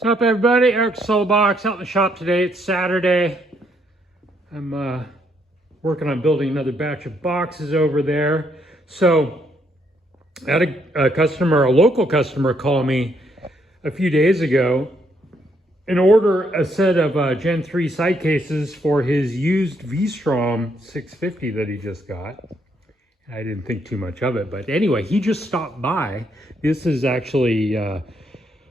What's up, everybody? Eric SOLOBOX out in the shop today. It's Saturday. I'm working on building another batch of boxes over there. So I had a local customer call me a few days ago and order a set of Gen 3 side cases for his used V-Strom 650 that he just got. I didn't think too much of it, but anyway, he just stopped by. This is actually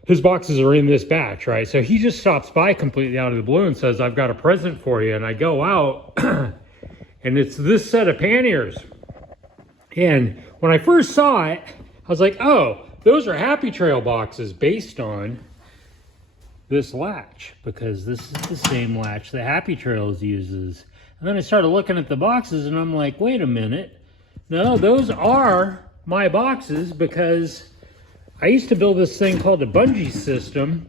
his boxes are in this batch, right? So he just stops by completely out of the blue and says, I've got a present for you. And I go out and it's this set of panniers. And when I first saw it, I was like, oh, those are Happy Trail boxes based on this latch, because this is the same latch that Happy Trails uses. And then I started looking at the boxes and I'm like, wait a minute. No, those are my boxes, because I used to build this thing called a bungee system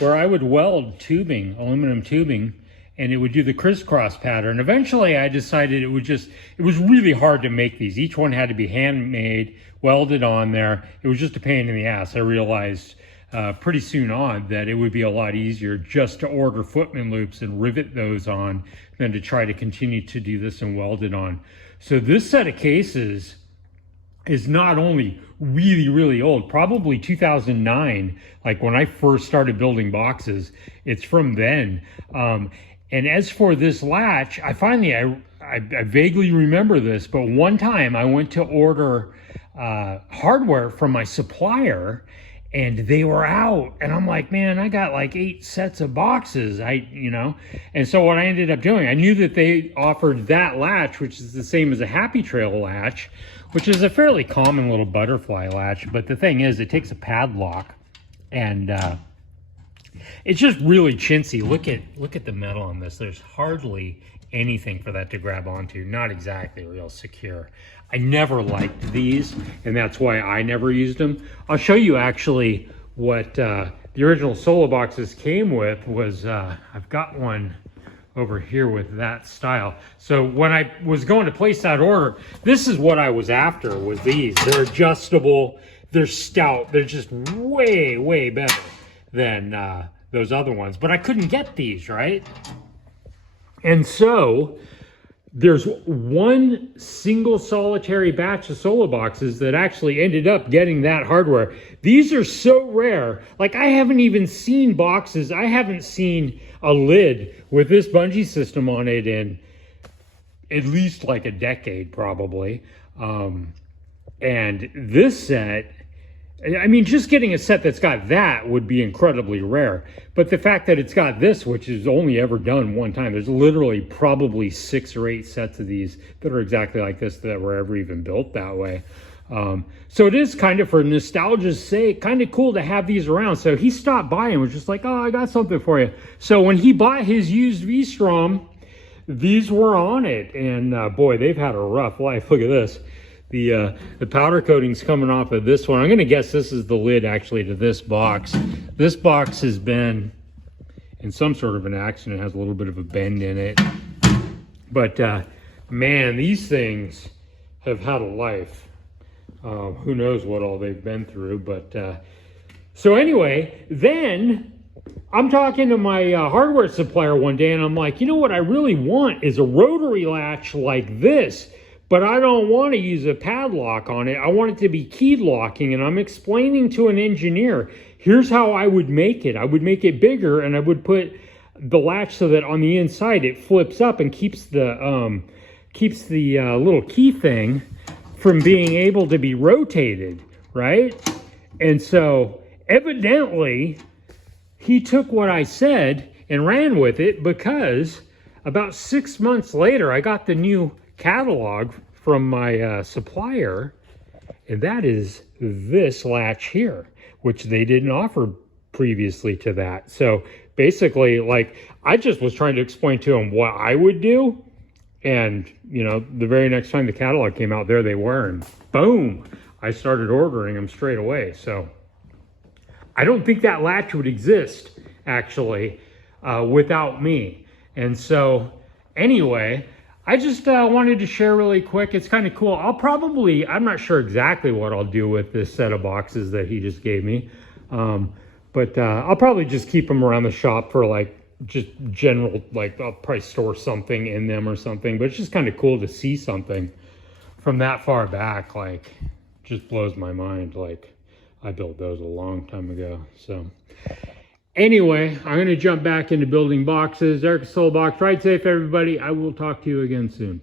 where I would weld tubing, aluminum tubing, and it would do the crisscross pattern. Eventually I decided it was really hard to make these. Each one had to be handmade, welded on there. It was just a pain in the ass. I realized pretty soon on that it would be a lot easier just to order footman loops and rivet those on than to try to continue to do this and weld it on. So this set of cases is not only really, really old, probably 2009, like when I first started building boxes, it's from then. And as for this latch, I vaguely remember this, but one time I went to order hardware from my supplier and they were out, and I'm like, man, I got like 8 sets of boxes, and so what I ended up doing, I knew that they offered that latch, which is the same as a Happy Trail latch, which is a fairly common little butterfly latch. But the thing is, it takes a padlock, and it's just really chintzy. Look at the metal on this. There's hardly anything for that to grab onto. Not exactly real secure. I never liked these, and that's why I never used them. I'll show you actually what the original SOLOBOXes came with. Was I've got one over here with that style. So when I was going to place that order, this is what I was after, was these. They're adjustable, they're stout, they're just way, way better than those other ones. But I couldn't get these, right? And so there's one single solitary batch of SOLOBOXes that actually ended up getting that hardware. These are so rare. Like, I haven't even seen boxes. I haven't seen a lid with this bungee system on it in at least like a decade, probably. And this set, I mean, just getting a set that's got that would be incredibly rare. But the fact that it's got this, which is only ever done one time, there's literally probably 6 or 8 sets of these that are exactly like this that were ever even built that way. So it is kind of, for nostalgia's sake, kind of cool to have these around. So he stopped by and was just like, oh, I got something for you. So when he bought his used V-Strom, these were on it. And boy, they've had a rough life. Look at this. The powder coating's coming off of this one. I'm going to guess this is the lid actually to this box. This box has been in some sort of an accident. It has a little bit of a bend in it. But man, these things have had a life. Who knows what all they've been through. But so anyway, then I'm talking to my hardware supplier one day, and I'm like, you know what I really want is a rotary latch like this. But I don't want to use a padlock on it. I want it to be key locking. And I'm explaining to an engineer, here's how I would make it. I would make it bigger, and I would put the latch so that on the inside it flips up and keeps the little key thing from being able to be rotated, right? And so evidently he took what I said and ran with it, because about 6 months later, I got the new catalog from my supplier, and that is this latch here, which they didn't offer previously to that. So basically, like, I just was trying to explain to him what I would do, and the very next time the catalog came out, there they were, and boom, I started ordering them straight away. So I don't think that latch would exist actually without me. And so anyway, I just wanted to share really quick. It's kind of cool. I'm not sure exactly what I'll do with this set of boxes that he just gave me. But I'll probably just keep them around the shop for like just general, like I'll probably store something in them or something. But it's just kind of cool to see something from that far back. Like, just blows my mind. Like, I built those a long time ago. So anyway, I'm going to jump back into building boxes. Eric SOLOBOX, ride safe, everybody. I will talk to you again soon.